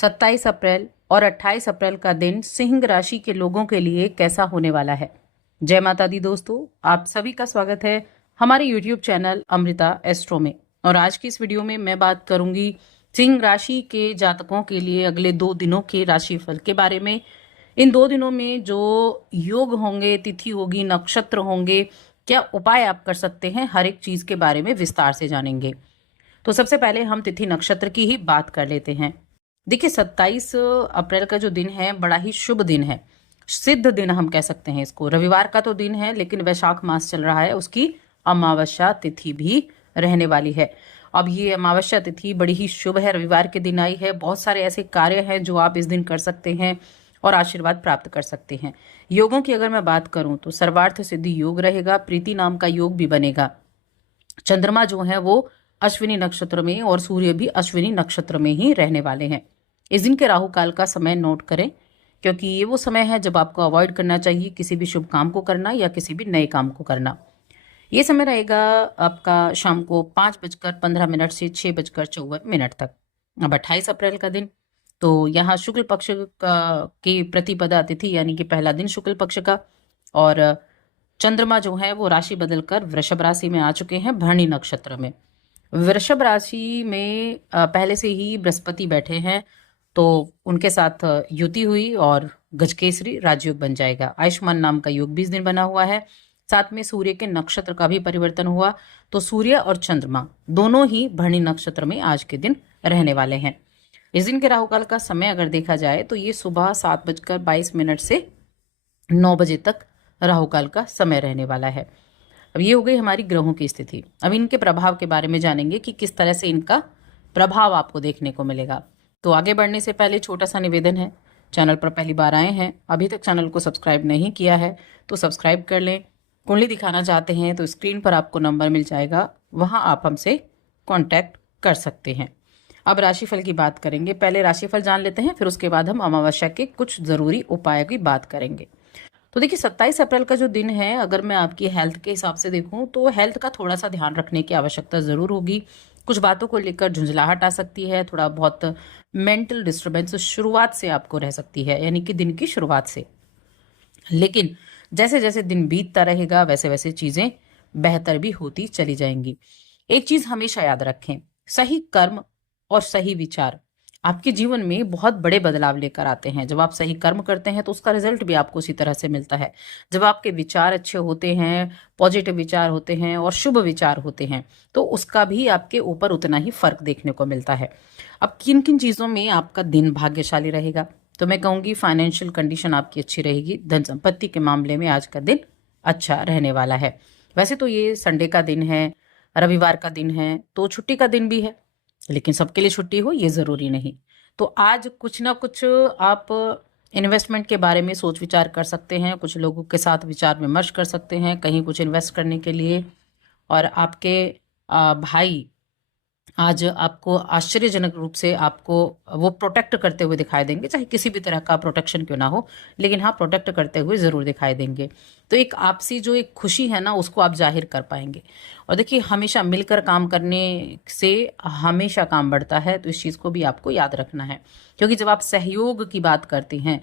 27 अप्रैल और 28 अप्रैल का दिन सिंह राशि के लोगों के लिए कैसा होने वाला है। जय माता दी दोस्तों, आप सभी का स्वागत है हमारे YouTube चैनल अमृता एस्ट्रो में। और आज की इस वीडियो में मैं बात करूंगी सिंह राशि के जातकों के लिए अगले 2 दिनों के राशिफल के बारे में। इन 2 दिनों में जो योग होंगे, तिथि होगी, नक्षत्र होंगे, क्या उपाय आप कर सकते हैं, हर एक चीज के बारे में विस्तार से जानेंगे। तो सबसे पहले हम तिथि नक्षत्र की ही बात कर लेते हैं। देखिए 27 अप्रैल का जो दिन है बड़ा ही शुभ दिन है, सिद्ध दिन हम कह सकते हैं इसको। रविवार का तो दिन है लेकिन वैशाख मास चल रहा है, उसकी अमावस्या तिथि भी रहने वाली है। अब ये अमावस्या तिथि बड़ी ही शुभ है, रविवार के दिन आई है। बहुत सारे ऐसे कार्य हैं जो आप इस दिन कर सकते हैं और आशीर्वाद प्राप्त कर सकते हैं। योगों की अगर मैं बात करूं तो सर्वार्थ सिद्धि योग रहेगा, प्रीति नाम का योग भी बनेगा। चंद्रमा जो है वो अश्विनी नक्षत्र में और सूर्य भी अश्विनी नक्षत्र में ही रहने वाले हैं। इस दिन के राहु काल का समय नोट करें, क्योंकि ये वो समय है जब आपको अवॉइड करना चाहिए किसी भी शुभ काम को करना या किसी भी नए काम को करना। ये समय रहेगा आपका शाम को 5:15 से 6:54 तक। अब 28 अप्रैल का दिन, तो यहाँ शुक्ल पक्ष की प्रतिपदा तिथि यानी कि पहला दिन शुक्ल पक्ष का, और चंद्रमा जो है वो राशि बदलकर वृषभ राशि में आ चुके हैं, भरणी नक्षत्र में। वृषभ राशि में पहले से ही बृहस्पति बैठे हैं, तो उनके साथ युति हुई और गजकेसरी राजयोग बन जाएगा। आयुष्मान नाम का योग भी इस दिन बना हुआ है। साथ में सूर्य के नक्षत्र का भी परिवर्तन हुआ, तो सूर्य और चंद्रमा दोनों ही भरणी नक्षत्र में आज के दिन रहने वाले हैं। इस दिन के राहु काल का समय अगर देखा जाए तो ये सुबह 7:22 से 9 बजे तक राहु काल का समय रहने वाला है। अब ये हो गई हमारी ग्रहों की स्थिति। अब इनके प्रभाव के बारे में जानेंगे कि किस तरह से इनका प्रभाव आपको देखने को मिलेगा। तो आगे बढ़ने से पहले छोटा सा निवेदन है, चैनल पर पहली बार आए हैं, अभी तक चैनल को सब्सक्राइब नहीं किया है तो सब्सक्राइब कर लें। कुंडली दिखाना चाहते हैं तो स्क्रीन पर आपको नंबर मिल जाएगा, वहां आप हमसे कॉन्टैक्ट कर सकते हैं। अब राशिफल की बात करेंगे। पहले राशिफल जान लेते हैं, फिर उसके बाद हम अमावस्या के कुछ जरूरी उपायों की बात करेंगे। तो देखिए 27 अप्रैल का जो दिन है, अगर मैं आपकी हेल्थ के हिसाब से देखूं तो हेल्थ का थोड़ा सा ध्यान रखने की आवश्यकता जरूर होगी। कुछ बातों को लेकर झुंझलाहट आ सकती है, थोड़ा बहुत मेंटल डिस्टर्बेंस शुरुआत से आपको रह सकती है, यानी कि दिन की शुरुआत से। लेकिन जैसे जैसे दिन बीतता रहेगा वैसे वैसे चीजें बेहतर भी होती चली जाएंगी। एक चीज हमेशा याद रखें, सही कर्म और सही विचार आपके जीवन में बहुत बड़े बदलाव लेकर आते हैं। जब आप सही कर्म करते हैं तो उसका रिजल्ट भी आपको उसी तरह से मिलता है। जब आपके विचार अच्छे होते हैं, पॉजिटिव विचार होते हैं और शुभ विचार होते हैं, तो उसका भी आपके ऊपर उतना ही फर्क देखने को मिलता है। अब किन किन चीज़ों में आपका दिन भाग्यशाली रहेगा, तो मैं कहूँगी फाइनेंशियल कंडीशन आपकी अच्छी रहेगी। धन संपत्ति के मामले में आज का दिन अच्छा रहने वाला है। वैसे तो ये संडे का दिन है, रविवार का दिन है, तो छुट्टी का दिन भी है, लेकिन सबके लिए छुट्टी हो ये ज़रूरी नहीं। तो आज कुछ ना कुछ आप इन्वेस्टमेंट के बारे में सोच विचार कर सकते हैं, कुछ लोगों के साथ विचार विमर्श कर सकते हैं कहीं कुछ इन्वेस्ट करने के लिए। और आपके भाई आज आपको आश्चर्यजनक रूप से आपको वो प्रोटेक्ट करते हुए दिखाई देंगे, चाहे किसी भी तरह का प्रोटेक्शन क्यों ना हो, लेकिन हाँ प्रोटेक्ट करते हुए ज़रूर दिखाई देंगे। तो एक आपसी जो एक खुशी है ना, उसको आप जाहिर कर पाएंगे। और देखिए हमेशा मिलकर काम करने से हमेशा काम बढ़ता है, तो इस चीज़ को भी आपको याद रखना है। क्योंकि जब आप सहयोग की बात करते हैं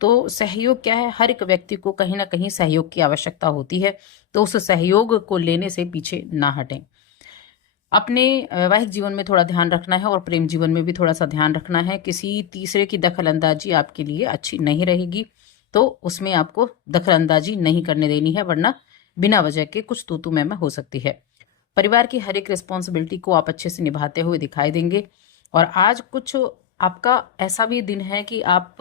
तो सहयोग क्या है, हर एक व्यक्ति को कहीं ना कहीं सहयोग की आवश्यकता होती है, तो उस सहयोग को लेने से पीछे ना हटें। अपने वैवाहिक जीवन में थोड़ा ध्यान रखना है और प्रेम जीवन में भी थोड़ा सा ध्यान रखना है। किसी तीसरे की दखल अंदाजी आपके लिए अच्छी नहीं रहेगी, तो उसमें आपको दखल अंदाजी नहीं करने देनी है, वरना बिना वजह के कुछ तू मैं हो सकती है। परिवार की हर एक रिस्पॉन्सिबिलिटी को आप अच्छे से निभाते हुए दिखाई देंगे। और आज कुछ आपका ऐसा भी दिन है कि आप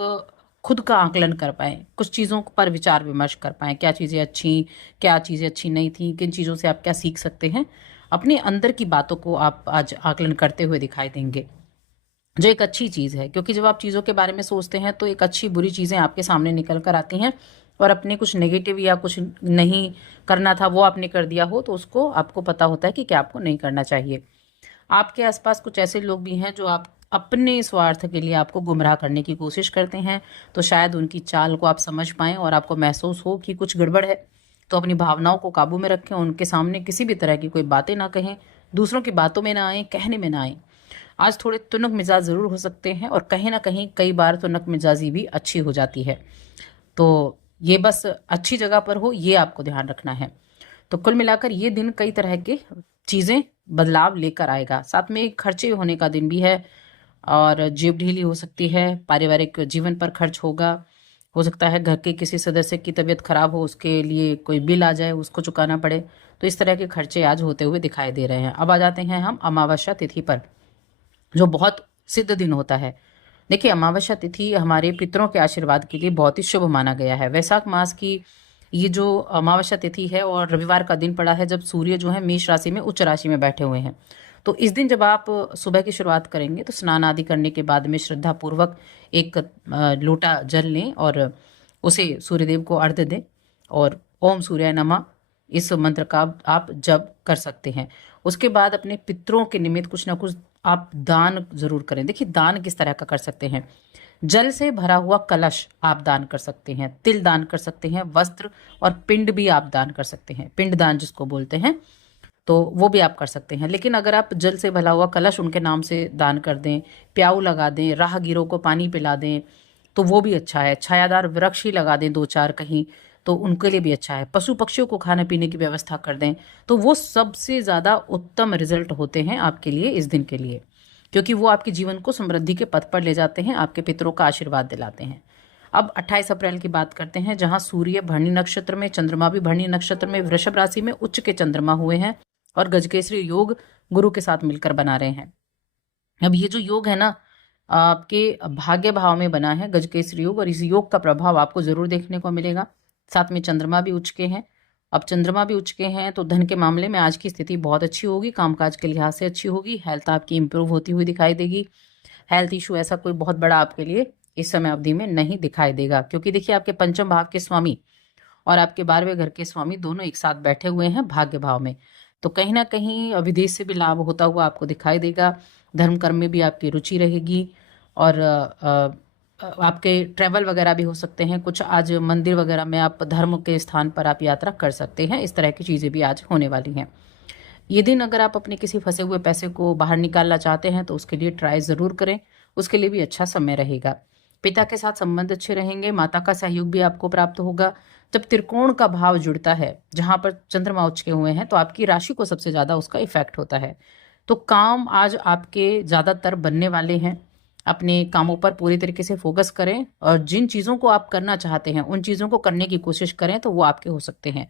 खुद का आकलन कर पाएँ, कुछ चीज़ों पर विचार विमर्श कर पाएँ, क्या चीज़ें अच्छी नहीं थी, किन चीज़ों से आप क्या सीख सकते हैं। अपने अंदर की बातों को आप आज आकलन करते हुए दिखाई देंगे, जो एक अच्छी चीज़ है। क्योंकि जब आप चीज़ों के बारे में सोचते हैं तो एक अच्छी बुरी चीज़ें आपके सामने निकल कर आती हैं, और अपने कुछ नेगेटिव या कुछ नहीं करना था वो आपने कर दिया हो, तो उसको आपको पता होता है कि क्या आपको नहीं करना चाहिए। आपके आसपास कुछ ऐसे लोग भी हैं जो आप अपने स्वार्थ के लिए आपको गुमराह करने की कोशिश करते हैं, तो शायद उनकी चाल को आप समझ पाएँ और आपको महसूस हो कि कुछ गड़बड़ है। तो अपनी भावनाओं को काबू में रखें, उनके सामने किसी भी तरह की कोई बातें ना कहें, दूसरों की बातों में ना आए, कहने में ना आए। आज थोड़े तुनक मिजाज ज़रूर हो सकते हैं और कहीं ना कहीं कई बार तुनक मिजाजी भी अच्छी हो जाती है। तो ये बस अच्छी जगह पर हो, ये आपको ध्यान रखना है। तो कुल मिलाकर ये दिन कई तरह के चीज़ें बदलाव लेकर आएगा। साथ में खर्चे होने का दिन भी है और जेब ढीली हो सकती है, पारिवारिक जीवन पर खर्च होगा। हो सकता है घर के किसी सदस्य की तबीयत खराब हो, उसके लिए कोई बिल आ जाए, उसको चुकाना पड़े। तो इस तरह के खर्चे आज होते हुए दिखाई दे रहे हैं। अब आ जाते हैं हम अमावस्या तिथि पर, जो बहुत सिद्ध दिन होता है। देखिए, अमावस्या तिथि हमारे पितरों के आशीर्वाद के लिए बहुत ही शुभ माना गया है। वैशाख मास की ये जो अमावस्या तिथि है और रविवार का दिन पड़ा है, जब सूर्य जो है मेष राशि में उच्च राशि में बैठे हुए हैं। तो इस दिन जब आप सुबह की शुरुआत करेंगे तो स्नान आदि करने के बाद में श्रद्धा पूर्वक एक लोटा जल लें और उसे सूर्यदेव को अर्घ्य दें और ओम सूर्याय नमः इस मंत्र का आप जप कर सकते हैं। उसके बाद अपने पितरों के निमित्त कुछ ना कुछ आप दान जरूर करें। देखिए, दान किस तरह का कर सकते हैं। जल से भरा हुआ कलश आप दान कर सकते हैं, तिल दान कर सकते हैं, वस्त्र और पिंड भी आप दान कर सकते हैं, पिंड दान जिसको बोलते हैं, तो वो भी आप कर सकते हैं। लेकिन अगर आप जल से भरा हुआ कलश उनके नाम से दान कर दें, प्याऊ लगा दें, राहगीरों को पानी पिला दें, तो वो भी अच्छा है। छायादार वृक्ष ही लगा दें 2-4 कहीं, तो उनके लिए भी अच्छा है। पशु पक्षियों को खाने पीने की व्यवस्था कर दें, तो वो सबसे ज़्यादा उत्तम रिजल्ट होते हैं आपके लिए इस दिन के लिए, क्योंकि वो आपके जीवन को समृद्धि के पथ पर ले जाते हैं, आपके पितरों का आशीर्वाद दिलाते हैं। अब 28 अप्रैल की बात करते हैं, जहां सूर्य भरणी नक्षत्र में, चंद्रमा भी भरणी नक्षत्र में, वृषभ राशि में उच्च के चंद्रमा हुए हैं और गजकेसरी योग गुरु के साथ मिलकर बना रहे हैं। अब ये जो योग है ना, आपके भाग्य भाव में बना है गजकेसरी योग, और इस योग का प्रभाव आपको जरूर देखने को मिलेगा। साथ में चंद्रमा भी उच्च के हैं। अब चंद्रमा भी उच्च के हैं तो धन के मामले में आज की स्थिति बहुत अच्छी होगी, कामकाज के लिहाज से अच्छी होगी। हेल्थ आपकी इंप्रूव होती हुई दिखाई देगी। हेल्थ इशू ऐसा कोई बहुत बड़ा आपके लिए इस समय अवधि में नहीं दिखाई देगा, क्योंकि देखिए आपके पंचम भाव के स्वामी और आपके 12वें घर के स्वामी दोनों एक साथ बैठे हुए हैं भाग्य भाव में। तो कहीं ना कहीं विदेश से भी लाभ होता हुआ आपको दिखाई देगा। धर्म कर्म में भी आपकी रुचि रहेगी और आपके ट्रैवल वगैरह भी हो सकते हैं। कुछ आज मंदिर वगैरह में आप धर्म के स्थान पर आप यात्रा कर सकते हैं। इस तरह की चीज़ें भी आज होने वाली हैं। ये दिन अगर आप अपने किसी फंसे हुए पैसे को बाहर निकालना चाहते हैं तो उसके लिए ट्राई ज़रूर करें, उसके लिए भी अच्छा समय रहेगा। पिता के साथ संबंध अच्छे रहेंगे, माता का सहयोग भी आपको प्राप्त होगा। जब त्रिकोण का भाव जुड़ता है जहां पर चंद्रमा उच्च के हुए हैं तो आपकी राशि को सबसे ज़्यादा उसका इफेक्ट होता है। तो काम आज आपके ज़्यादातर बनने वाले हैं। अपने कामों पर पूरी तरीके से फोकस करें और जिन चीज़ों को आप करना चाहते हैं उन चीज़ों को करने की कोशिश करें तो वो आपके हो सकते हैं।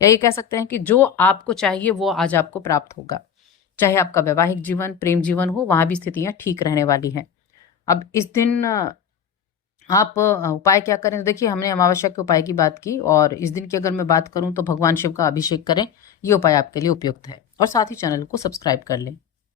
या ये कह सकते हैं कि जो आपको चाहिए वो आज आपको प्राप्त होगा। चाहे आपका वैवाहिक जीवन, प्रेम जीवन हो, वहां भी स्थितियां ठीक रहने वाली हैं। अब इस दिन आप उपाय क्या करें। देखिए, हमने अमावस्या के उपाय की बात की और इस दिन की अगर मैं बात करूं तो भगवान शिव का अभिषेक करें, ये उपाय आपके लिए उपयुक्त है। और साथ ही चैनल को सब्सक्राइब कर लें।